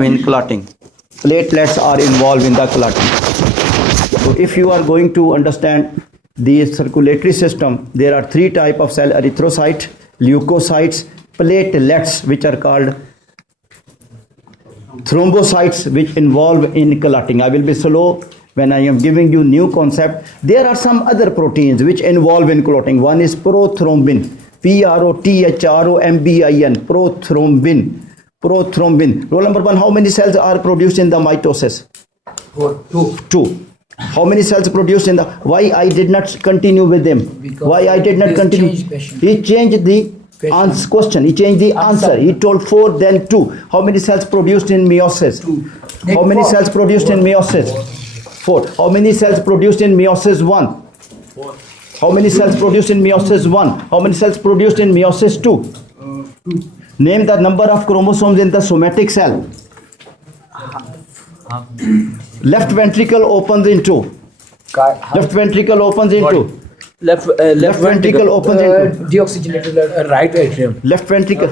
in clotting. Platelets are involved in the clotting. So if you are going to understand the circulatory system, there are three types of cell: erythrocyte, leukocytes, platelets, which are called thrombocytes, which involve in clotting. I will be slow when I am giving you new concept. There are some other proteins which involve in clotting. One is prothrombin, prothrombin, prothrombin. Prothrombin. Roll number one, how many cells are produced in the mitosis? Two. How many cells produced in the... Why I did not continue with them? Because Why I did not continue? He changed the question. He changed the answer. He told 4, then 2. How many cells produced in meiosis? 2. How many cells produced in meiosis? 4. How many cells produced in meiosis 1? 4. How many cells produced in meiosis 1? How many cells produced in meiosis 2? 2. Name the number of chromosomes in the somatic cell. Left ventricle opens into. Left ventricle opens into. Left ventricle opens into. Deoxygenated right atrium. Left ventricle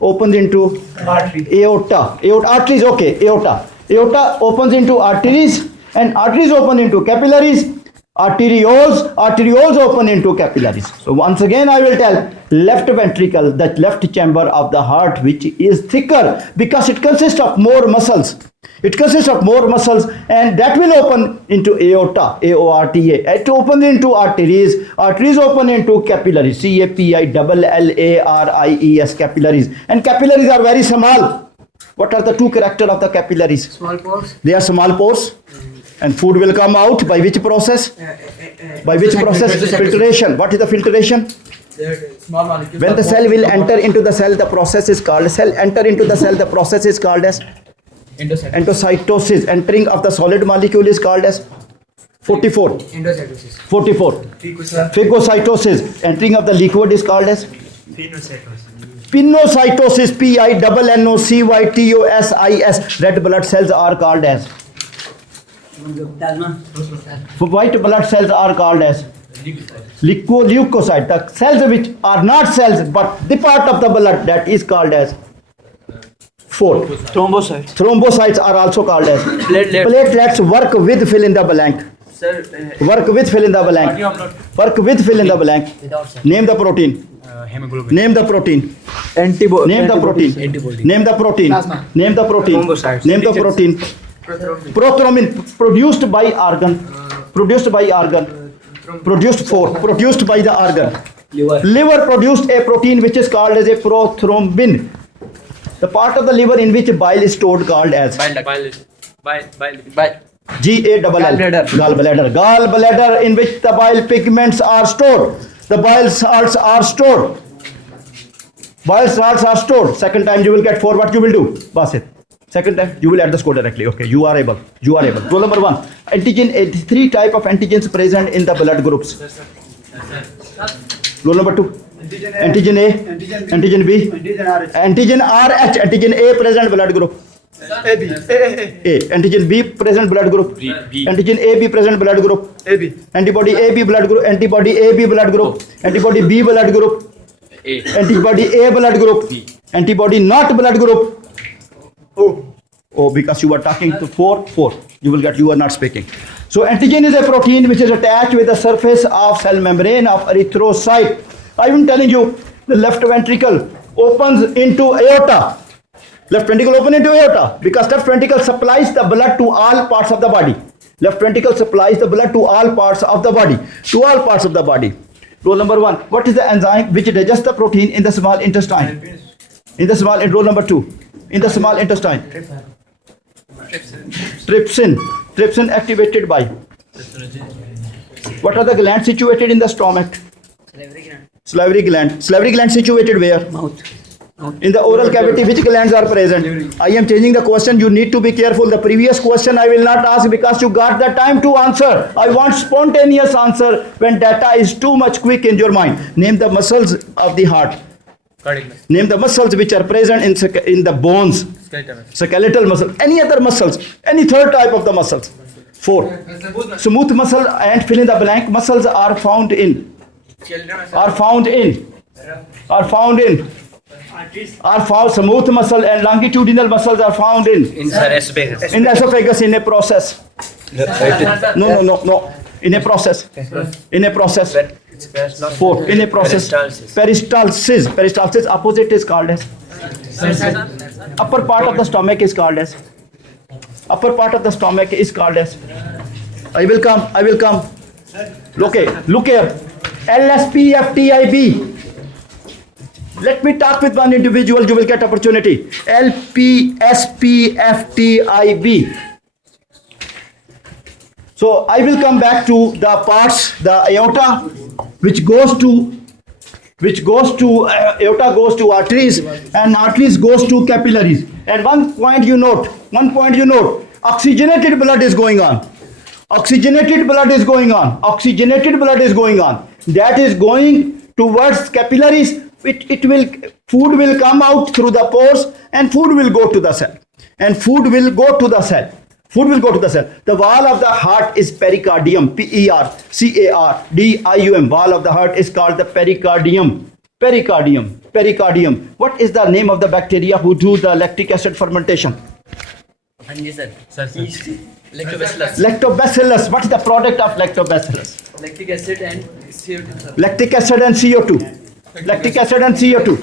opens into aorta. Arteries, okay. Aorta opens into arteries, and arteries open into capillaries. Arterioles open into capillaries. So once again I will tell, left ventricle, that left chamber of the heart, which is thicker because it consists of more muscles. It consists of more muscles, and that will open into aorta, aorta. It opens into arteries. Arteries open into capillaries, capillaries, capillaries. And capillaries are very small. What are the two characters of the capillaries? Small pores. They are small pores. And food will come out by which process? By which process? Filtration. What is the filtration? Small molecule. When the cell will enter into the cell, the process is called cell. Enter into the cell, the process is called as endocytosis. Entering of the solid molecule is called as 44. Endocytosis. 44. Phagocytosis. Entering of the liquid is called as pinocytosis. Pinocytosis. Red blood cells are called as. White blood cells are called as leukocyte. The cells which are not cells but the part of the blood, that is called as 4. Thrombocytes are also called as platelets. Work with fill in the blank. Work with fill in the blank. Work with fill in the blank. Name the protein. Hemoglobin. Name the protein. Antibody. Name the protein. Antibody. Name the protein. Plasma. Name the protein. Thrombocytes. Name the protein. Prothrombin. Produced by organ. Produced by organ. Produced by the organ. Liver produced a protein which is called as a prothrombin. The part of the liver in which bile is stored called as Bile. Gall-bladder. Gallbladder, in which the bile pigments are stored. The bile salts are stored. Second time you will get 4. What you will do? Basit. Second time you will add the score directly. Okay, you are able. Rule number 1. Antigen. 3 type of antigens present in the blood groups. Rule number 2. Antigen A, antigen B, antigen RH, antigen A present blood group. A. Antigen B present blood group. Antigen AB present blood group. Antibody AB blood group. Antibody AB blood group. Antibody B blood group. Antibody A blood group. Antibody not blood group. Oh, because you are talking to 4. You are not speaking. So antigen is a protein which is attached with the surface of cell membrane of erythrocyte. I am telling you, the left ventricle opens into aorta. Left ventricle opens into aorta because left ventricle supplies the blood to all parts of the body. Left ventricle supplies the blood to all parts of the body. Rule number 1. What is the enzyme which digests the protein in the small intestine? Rule number 2. In the small intestine. Trypsin activated by. What are the glands situated in the stomach? Salivary gland. Salivary gland situated where? Mouth. In the oral cavity, which glands are present? I am changing the question. You need to be careful. The previous question I will not ask because you got the time to answer. I want spontaneous answer when data is too much quick in your mind. Name the muscles of the heart. Name the muscles which are present in the bones. Skeletal muscle. Any other muscles. Any third type of the muscles. 4. Smooth muscle and fill in the blank muscles are found in. are found, smooth muscle and longitudinal muscles are found in esophagus. the esophagus in a process. No. In a process. In a process. Four. In a process. Peristalsis. Peristalsis opposite is called as. Upper part of the stomach is called as. Upper part of the stomach is called as. I will come. Okay, look here. LSPFTIB. Let me talk with one individual, you will get opportunity. LPSPFTIB. So I will come back to the parts, the aorta, which goes to aorta goes to arteries, and arteries goes to capillaries. And one point you note, oxygenated blood is going on. Oxygenated blood is going on. That is going towards capillaries. Food will come out through the pores and food will go to the cell. The wall of the heart is pericardium. PERCARDIUM. Wall of the heart is called the pericardium. Pericardium. What is the name of the bacteria who do the lactic acid fermentation? Lactobacillus. What is the product of lactobacillus? Lactic acid and CO2. Lactic acid and CO2.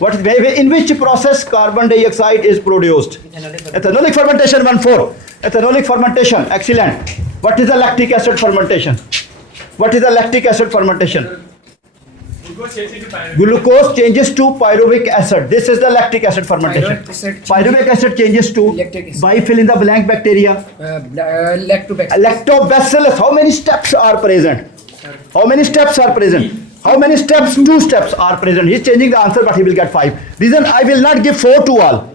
What is, in which process carbon dioxide is produced? Ethanolic fermentation. 1-4. Ethanolic fermentation. Excellent. What is the lactic acid fermentation? Glucose changes to pyruvic acid. This is the lactic acid fermentation. Pyruvic acid changes to, by fill in the blank bacteria. Lactobacillus. How many steps are present? Two steps are present. He is changing the answer, but he will get 5. Reason I will not give 4 to all.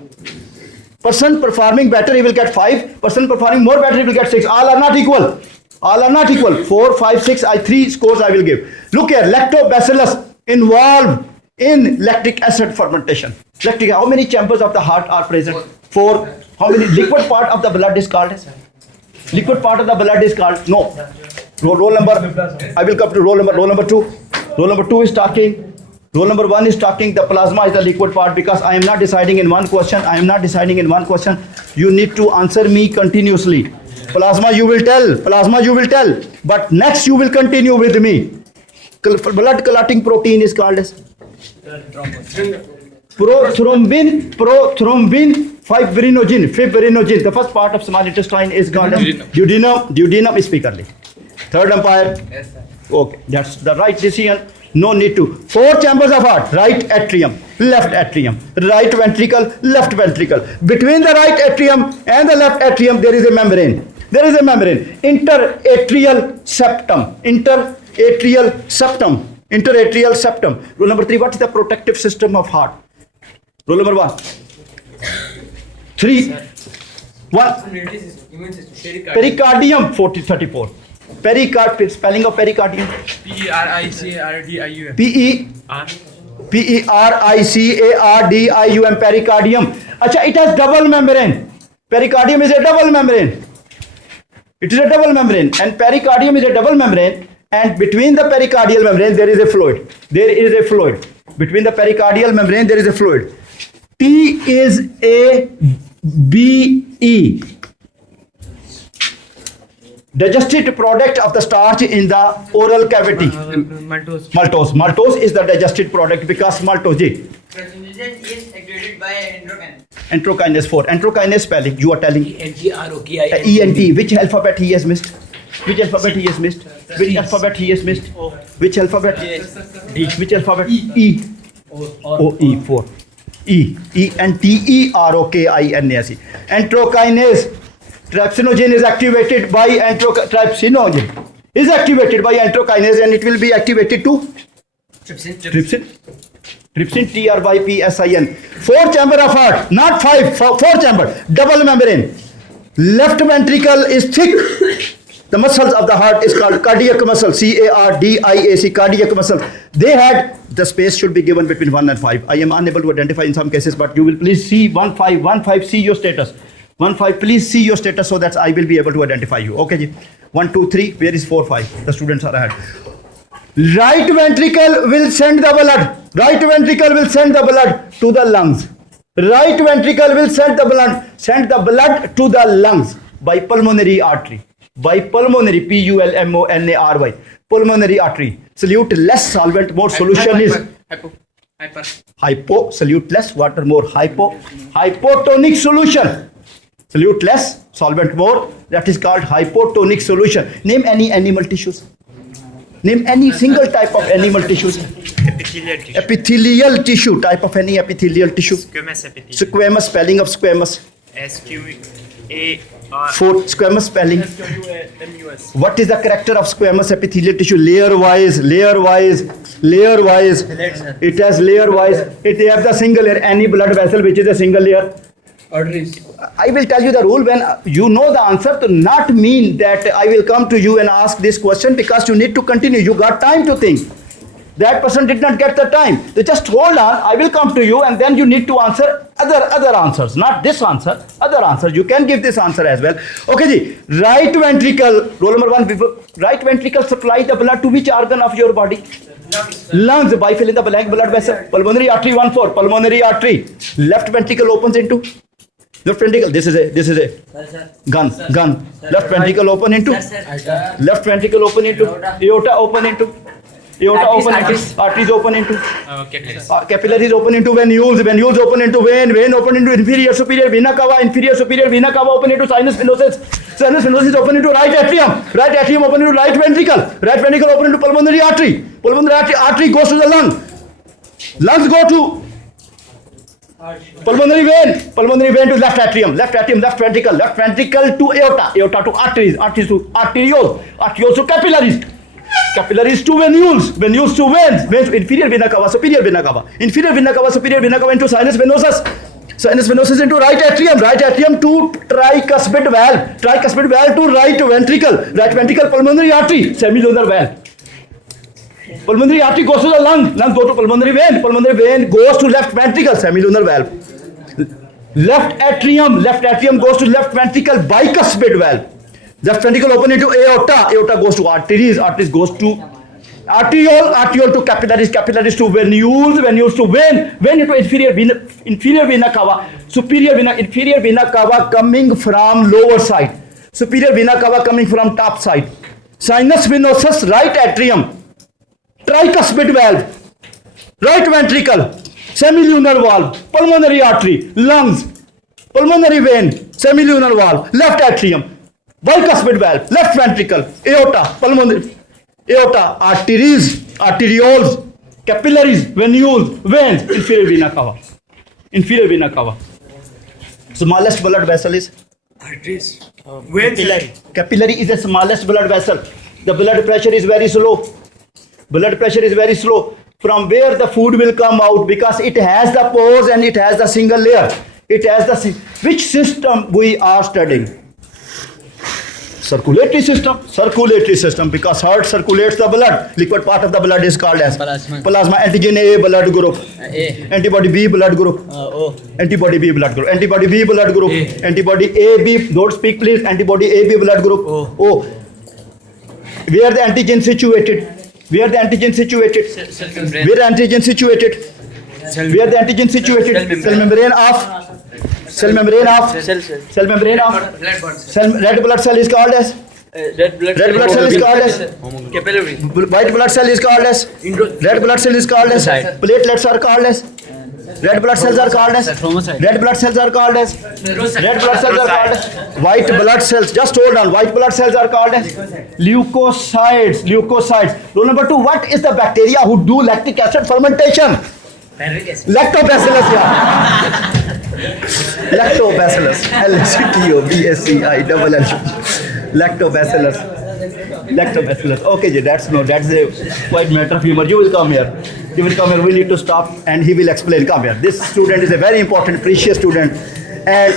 Person performing better, he will get 5. Person performing more better, he will get 6. All are not equal. 4, 5, 6. 3 scores I will give. Look here, lactobacillus involved in lactic acid fermentation. How many chambers of the heart are present? 4. How many liquid part of the blood is called? No. Roll number. I will come to roll number 2. Roll number 2 is talking. Roll number 1 is talking. The plasma is the liquid part, because I am not deciding in one question. You need to answer me continuously. Plasma you will tell. But next you will continue with me. Blood clotting protein is called as prothrombin, fibrinogen. The first part of small intestine is called as duodenum. Speak early. Third umpire. Yes, sir. Okay, that's the right decision. No need to. 4 chambers of heart. Right atrium, left atrium, right ventricle, left ventricle. Between the right atrium and the left atrium, there is a membrane. Interatrial septum. Rule number 3. What is the protective system of heart? Rule number 1. 3. 1. Immune system. Pericardium. 34. Spelling of pericardium. PERICARDIUM. PERICARDIUM. Pericardium. Acha, it has double membrane. Pericardium is a double membrane. And pericardium is a double membrane. And between the pericardial membrane there is a fluid. Between the pericardial membrane there is a fluid. T is a BE. Digested product of the starch in the oral cavity. Maltose is the digested product, because maltose. Carcinogen is activated by Enterokinase 4. Enterokinase spelling you are telling. ENT. Which alphabet he has missed? Which alphabet? D. Which alphabet? E. E. 4. Enterokinase. Enterokinase. Trypsinogen is activated by enterokinase, and it will be activated to trypsin. TRYPSIN. 4 chamber of heart, not 5. 4 chamber, double membrane. Left ventricle is thick. The muscles of the heart is called cardiac muscle. CARDIAC. Cardiac muscle. They had, the space should be given between 1 and 5. I am unable to identify in some cases, but you will please see 1, 5. 1, 5. See your status. 1, 5, please see your status so that I will be able to identify you. Okay, ji. 1, 2, 3. Where is 4, 5? The students are ahead. Right ventricle will send the blood. Right ventricle will send the blood to the lungs. Right ventricle will send the blood to the lungs by pulmonary artery. By pulmonary, Pulmonary, pulmonary artery. Solute less, solvent more. Solution is hypo. Solute less, water more. Hypotonic solution. Solute less, solvent more. That is called hypotonic solution. Name any animal tissues. Name any single type of animal tissues. Epithelial tissue. Epithelial tissue. Type of any epithelial tissue. Squamous epithelium. Squamous, spelling of squamous. SQAR. Fourth, squamous spelling. SQAMUS. What is the character of squamous epithelial tissue? Layer wise. It has layer wise. It has the single layer. Any blood vessel which is a single layer. Arteries. I will tell you the rule when you know the answer, to not mean that I will come to you and ask this question, because you need to continue. You got time to think. That person did not get the time. They just hold on. I will come to you, and then you need to answer other answers, not this answer. Other answers. You can give this answer as well. Okay, ji. Right ventricle. Rule number 1. Right ventricle supply the blood to which organ of your body? Lungs. By fill in the blank blood vessel. Pulmonary artery 1/4. Pulmonary artery. Left ventricle opens into. Left ventricle. This is a gun. Left ventricle open into. Left ventricle open into. Aorta open into. Arteries open into. Capillaries open into venules open into vein open into inferior superior vena cava open into sinus venosus open into right atrium open into right ventricle open into pulmonary artery goes to the lungs go to pulmonary vein to left atrium, left ventricle to aorta to arteries to arterioles to capillaries to venules to veins, inferior vena cava, superior vena cava into sinus venosus into right atrium to tricuspid valve to right ventricle, pulmonary artery, semilunar valve. Pulmonary artery goes to the lung go to pulmonary vein goes to left ventricle, semilunar valve. Left atrium goes to left ventricle, bicuspid valve. Left ventricle open into aorta goes to arteries goes to arteriole to capillaries to venules to vein into inferior vena cava, inferior vena cava coming from lower side, superior vena cava coming from top side, sinus venosus, right atrium, tricuspid valve, right ventricle, semilunar valve, pulmonary artery, lungs, pulmonary vein, semilunar valve, left atrium, bicuspid valve, left ventricle, aorta, pulmonary, arteries, arterioles, capillaries, venules, veins, inferior vena cava. Smallest blood vessel is Arteries. capillary is the smallest blood vessel. The blood pressure is very slow. From where the food will come out, because it has the pores and it has the single layer. Which system we are studying? Circulatory system, because heart circulates the blood. Liquid part of the blood is called as Plasma. Antigen A blood group. A. Antibody B blood group. O. Antibody B blood group. Antibody B blood group. A. Antibody AB. Don't speak, please. Antibody AB blood group. O. Where the antigen situated? Where the antigen situated? Cell membrane of. Red blood cell is called as. Red blood cell is called as. capillary. White blood cell is called as. Red blood cell is called as. Platelets are called as. Red blood cells are called as. Red blood cells are called as. White blood cells. Just hold on. White blood cells are called as leukocytes. Rule number 2. What is the bacteria who do lactic acid fermentation? Lactobacillus. Lactobacillus. LACTOBACILL. Lactobacillus. Okay, that's a quite matter of humor. You will come here. We need to stop and he will explain. Come here. This student is a very important, precious student. And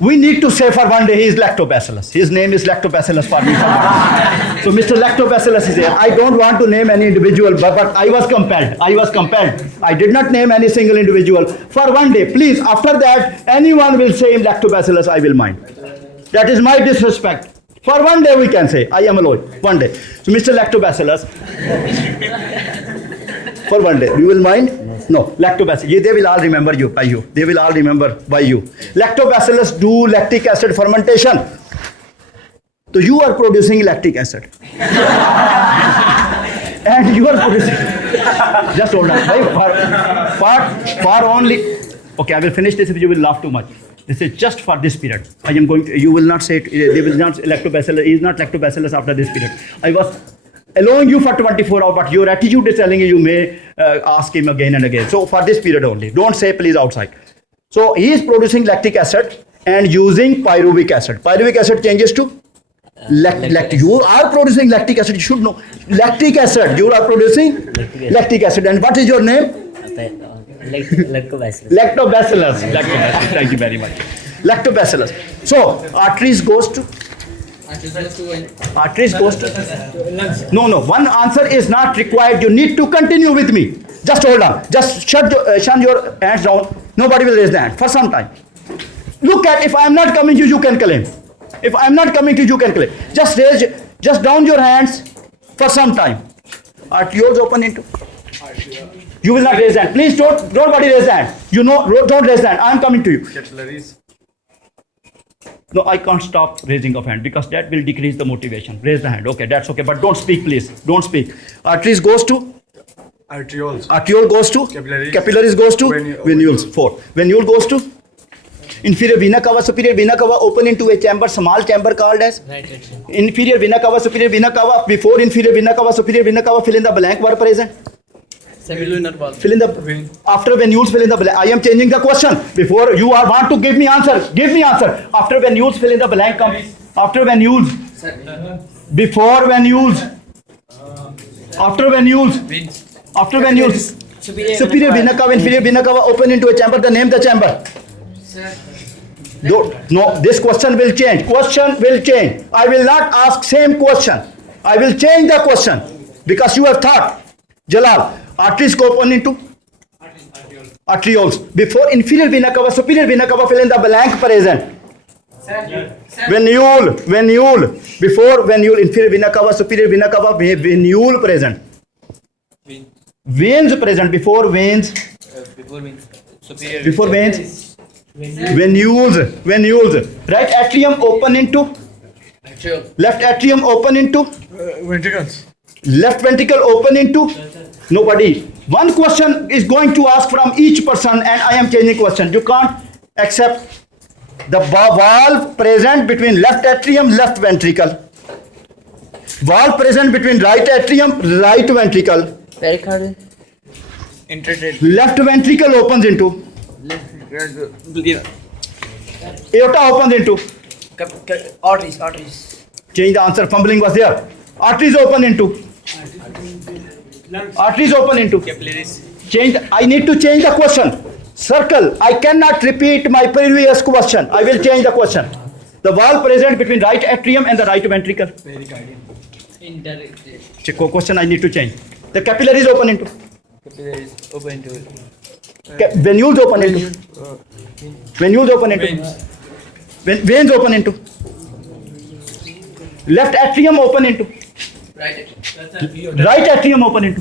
we need to say for one day he is Lactobacillus. His name is Lactobacillus for me. So Mr. Lactobacillus is here. I don't want to name any individual, but I was compelled. I did not name any single individual. For one day, please, after that, anyone will say Lactobacillus, I will mind. That is my disrespect. For one day we can say, I am alone. One day. So Mr. Lactobacillus. For one day. You will mind? No. Lactobacillus. They will all remember you by you. They will all remember by you. Lactobacillus do lactic acid fermentation. So you are producing lactic acid. And you are producing. Just hold on. For only. Okay, I will finish this if you will laugh too much. This is just for this period. I am going to, you will not say it, they will not, lactobacillus, is not lactobacillus after this period. I was allowing you for 24 hours, but your attitude is telling you may ask him again and again. So for this period only, don't say please outside. So he is producing lactic acid and using pyruvic acid. Pyruvic acid changes to lactic. You are producing lactic acid, you should know. Lactic acid, you are producing lactic acid. And what is your name? Lactobacillus. Lactobacillus. Lactobacillus. Thank you very much. Lactobacillus. So arteries goes to. Arteries goes to. No. One answer is not required. You need to continue with me. Just hold on. Just shut your hands down. Nobody will raise the hand for some time. Look at, if I am not coming to you, you can claim. If I am not coming to you, you can claim. Just down your hands for some time. Arterioles open into. You will not raise the hand. Please don't nobody raise the hand. You know, don't raise the hand. I am coming to you. Capillaries. No, I can't stop raising of hand because that will decrease the motivation. Raise the hand. Okay, that's okay. But don't speak, please. Don't speak. Arteries goes to. Arterioles. Arteriole goes to. Capillaries. Capillaries goes to. Venules. 4. Venule goes to. Inferior vena cava, superior vena cava open into a chamber, small chamber called as. Inferior vena cava, superior vena cava. Before inferior vena cava, superior vena cava, fill in the blank were present. Semilunar valve. Fill in the after venules, fill in the blank. I am changing the question. Before you are want to give me answer. Give me answer. After venules, fill in the blank. Come. After venules. Before venules. After venules. After venules. Superior vena cava, inferior vena cava open into a chamber. The name the chamber. No, this question will change. Question will change. I will not ask same question. I will change the question because you have thought. Jalal, arteries go open into arterioles. Before inferior vena cava, superior vena cava, fill in the blank present. Venule. Before venule, inferior vena cava, superior vena cava, venule present. Veins present. Before veins. Before veins. Venules. Right atrium open into. Left atrium open into. Ventricles. Left ventricle open into. Nobody. One question is going to ask from each person and I am changing question. You can't accept the valve present between left atrium, left ventricle. Valve present between right atrium, right ventricle. Pericardium. Interted. Left ventricle opens into. Aorta opens into. Arteries. Change the answer. Fumbling was there. Arteries open into. Arteries open into. Capillaries. Change. I need to change the question. Circle. I cannot repeat my previous question. I will change the question. The valve present between right atrium and the right ventricle. Question I need to change. The capillaries open into. Capillaries open into. Venules open into. Venules open into. Veins open into. Left atrium open into. Right atrium open into.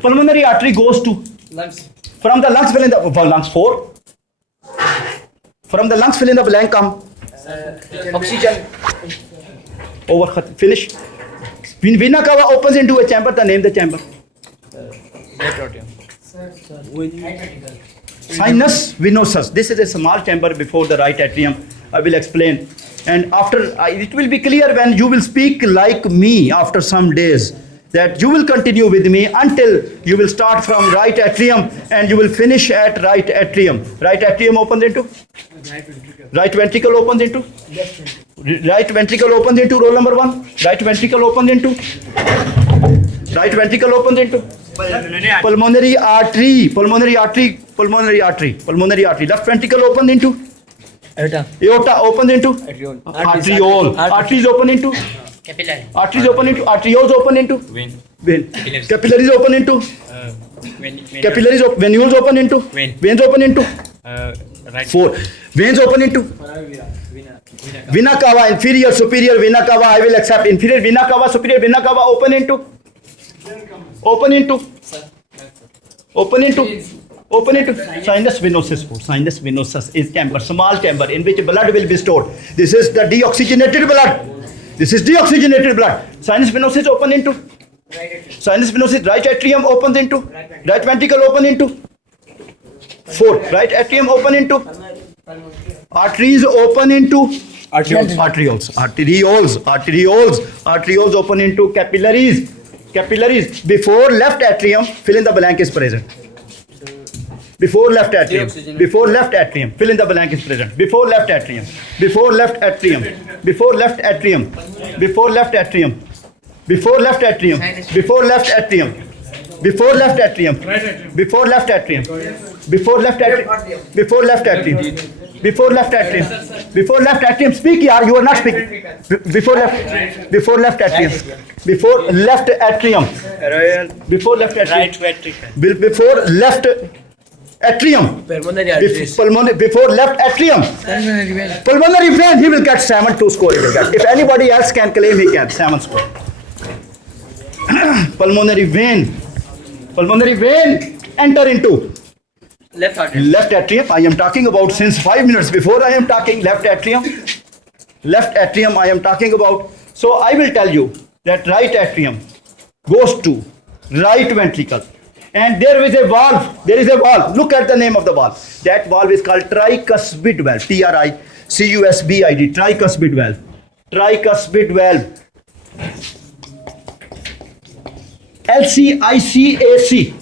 Pulmonary artery goes to. Lungs. From the lungs fill in the lungs 4. From the lungs fill in the blank come. Oxygen. Over. Finish. Vena cava opens into a chamber. The name the chamber. Sinus venosus. This is a small chamber before the right atrium. I will explain. And after, it will be clear when you will speak like me after some days, that you will continue with me until you will start from right atrium and you will finish at right atrium. Right atrium opens into? Right ventricle opens into? Right ventricle opens into roll number 1. Right ventricle opens into? Right ventricle opens into? Pulmonary artery. Left ventricle opens into? Aorta opens into? Arteriole. Arteries open into? Capillary. Arteries open into? Arterioles open into? Vein. Capillaries open into? Capillaries. Venules open into? Vein. Veins open into? Right. 4. Veins open into vena cava, inferior, superior vena cava. I will accept inferior vena cava, superior vena cava. Open into sinus venosus. Sinus venosus is chamber, small chamber in which blood will be stored. This is the deoxygenated blood. This is deoxygenated blood. Sinus venosus open into sinus venosus. Right atrium opens into right ventricle open into 4. Right atrium open into arteries open into arterioles open into capillaries. Before left atrium, fill in the blank is present. Before left atrium, fill in the blank is present. Before left atrium, before left atrium, before left atrium, before left atrium, before left atrium, before left atrium, before left atrium, before left atrium, before left atrium, before left atrium, before left atrium, before left atrium. Speak, yaar, you are not speaking. Before left atrium, before left atrium, before left atrium, before left atrium, before left atrium, Pulmonary arteries. before left atrium, pulmonary vein. He will get 7 to score. He will get. If anybody else can claim, he can 7 score. Pulmonary vein enter into Left artery. left atrium. I am talking about since 5 minutes before. I am talking left atrium I am talking about. So I will tell you that right atrium goes to right ventricle, and there is a valve. Look at the name of the valve. That valve is called tricuspid valve. TRICUSBID, tricuspid valve. LCICAC.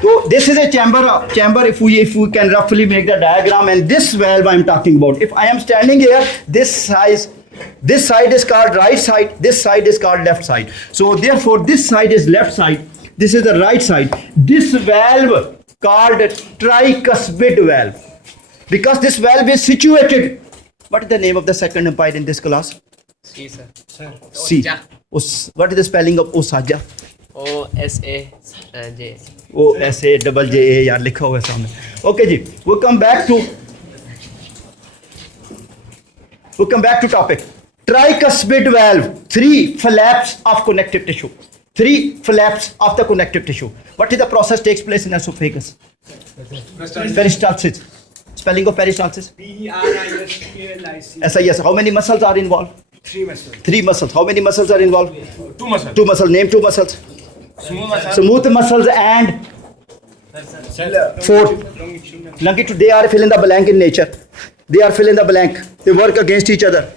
So this is a chamber. If we can roughly make the diagram, and this valve I am talking about. If I am standing here, this side is called right side. This side is called left side. So therefore, this side is left side. This is the right side. This valve called tricuspid valve, because this valve is situated. What is the name of the second umpire in this class? C, sir. C. What is the spelling of Osaja? OSAJ. OSAJJA यार लिखा हुआ है सामने. Okay ji, we'll come back to topic. Tricuspid valve, 3 flaps of connective tissue. 3 flaps of the connective tissue. What is the process takes place in esophagus? Peristalsis. Spelling of peristalsis? PERISTALIC. SIS. How many muscles are involved? 3 muscles. 3 muscles. How many muscles are involved? 2 muscles. 2 muscles. Name 2 muscles. Smooth muscles and 4. Longitudinal. They are fill in the blank in nature. They are fill in the blank. They work against each other.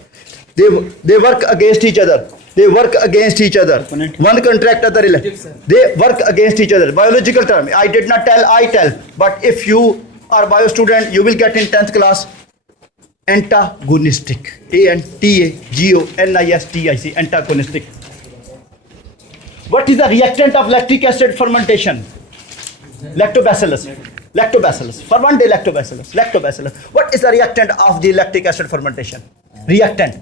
They work against each other. They work against each other. One contract, other relax. They work against each other. Biological term. I did not tell, I tell. But if you are bio student, you will get in 10th class antagonistic. ANTAGONISTIC. Antagonistic. What is the reactant of lactic acid fermentation? Lactobacillus. For one day, lactobacillus. What is the reactant of the lactic acid fermentation? Reactant.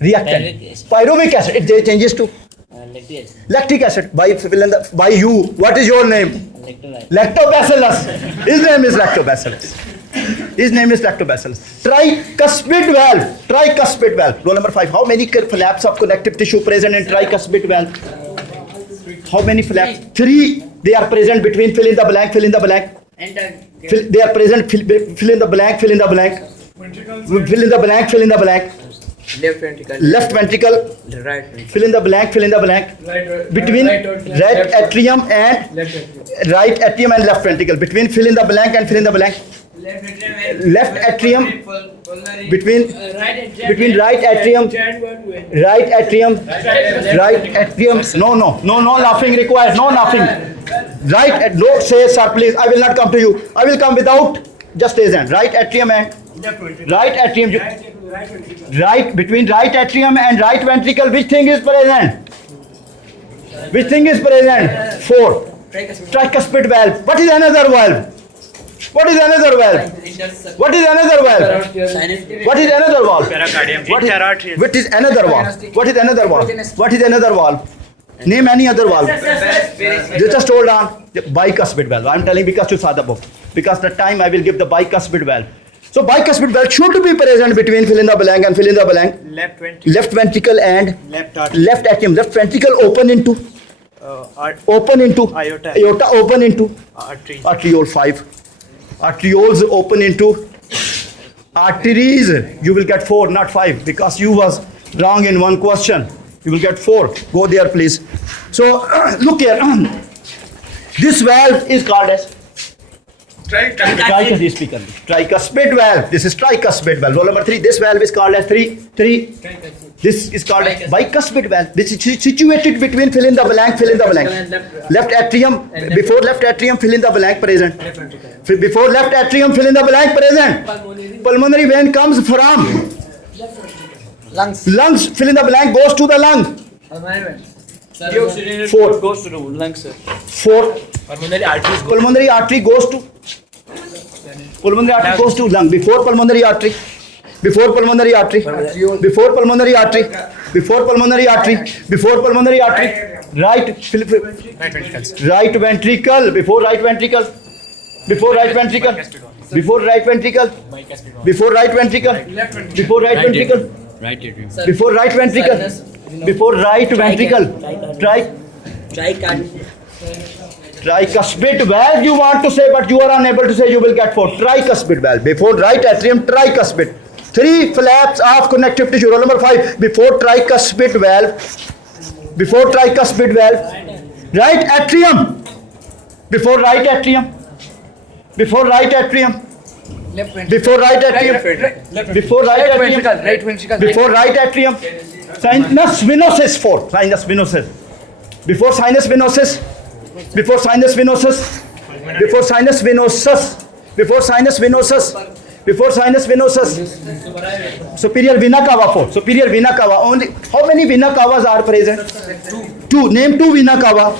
Pyruvic acid. It changes to lactic acid. By you. What is your name? Lactobacillus. His name is lactobacillus. Tricuspid valve. Roll number 5. How many flaps of connective tissue present in tricuspid valve? How many flaps? 3. They are present between fill in the blank. They are present fill in the blank. Fill in the blank. Left ventricle. Left ventricle. Right ventricle. Fill in the blank. Between right atrium and left ventricle. Between fill in the blank and fill in the blank. Left atrium. Between right atrium. No laughing required. No laughing. Don't say sir please. I will not come to you. I will come without. Just raise hand. Right atrium and right atrium. Between right atrium and right ventricle, which thing is present? 4. Tricuspid valve. What is another valve? Sinus. What is another valve? Pericardium. What is another valve? Name any other valve. Just hold on. Bicuspid valve. I am telling because you saw the book. because the time I will give the bicuspid valve. So bicuspid valve should be present between fill in the blank and fill in the blank. Left ventricle. Left ventricle and Left artery. left atrium. Left ventricle open into Aorta. aorta, open into Artery. arteriole 5. Arterioles open into arteries. You will get 4, not 5, because you was wrong in one question. You will get 4. Go there, please. So look here. This valve is called as tricuspid valve. This is tricuspid valve. Roll number 3. This valve is called as 3. This is called as bicuspid valve. This is situated between fill in the blank, fill in the blank. Left atrium, before left atrium, fill in the blank, present. Before left atrium, fill in the blank, present. Pulmonary vein comes from lungs, fill in the blank, goes to the lung. Deoxygenated 4. goes to the lungs, sir. 4. Pulmonary arteries go. Pulmonary artery goes to lung. Before pulmonary artery, before pulmonary artery, before pulmonary artery, before pulmonary artery, before pulmonary artery, right ventricle, before right ventricle, before right ventricle, before right ventricle, before right ventricle, before right ventricle, Right atrium. before right ventricle, before right ventricle, tricuspid valve you want to say, but you are unable to say. You will get 4. Tricuspid valve, before right atrium, tricuspid. 3 flaps of connective tissue. Roll number 5. Before tricuspid valve, right atrium, before right atrium, before right atrium, before right atrium, before right atrium, before right atrium, sinus venosus 4. Sinus venosus. Before sinus venosus, before sinus venosus, before sinus venosus, before sinus venosus, before sinus venosus. Superior vena cava 4. Superior vena cava. Only how many vena cavas are present? 2. Name 2 vena cava.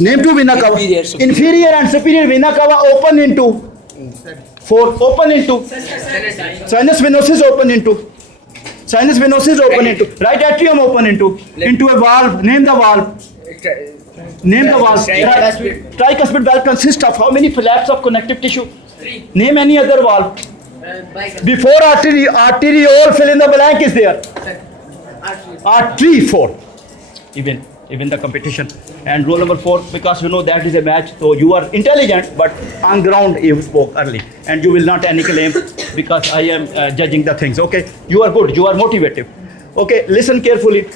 Name 2 vena cava. Inferior and superior vena cava open into 4. Open into sinus venosus, open into sinus venosus, open into right atrium, open into a valve. Name the valve. Name the valve. Tricuspid valve consists of how many flaps of connective tissue? 3. Name any other valve. Before arteriole, fill in the blank is there. Artery 4. Even the competition. And roll number 4, because you know that is a match, so you are intelligent, but on ground you spoke early, and you will not any claim because I am judging the things. Okay, you are good, you are motivative. Okay, listen carefully.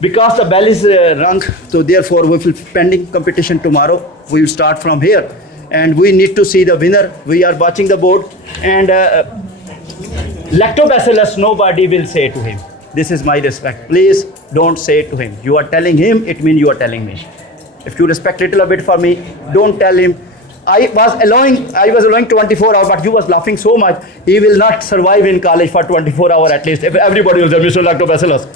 Because the bell is rung, so therefore we will pending competition tomorrow. We will start from here, and we need to see the winner. We are watching the board, and lactobacillus nobody will say to him. This is my respect. Please don't say it to him. You are telling him, it means you are telling me. If you respect little bit for me, don't tell him. I was allowing 24 hours, but you was laughing so much. He will not survive in college for 24 hours at least. If everybody will say, Mr. Lactobacillus,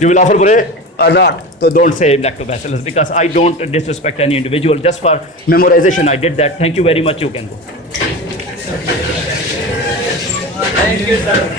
you will offer for it or not. So don't say Lactobacillus, because I don't disrespect any individual. Just for memorization, I did that. Thank you very much. You can go. Thank you, sir.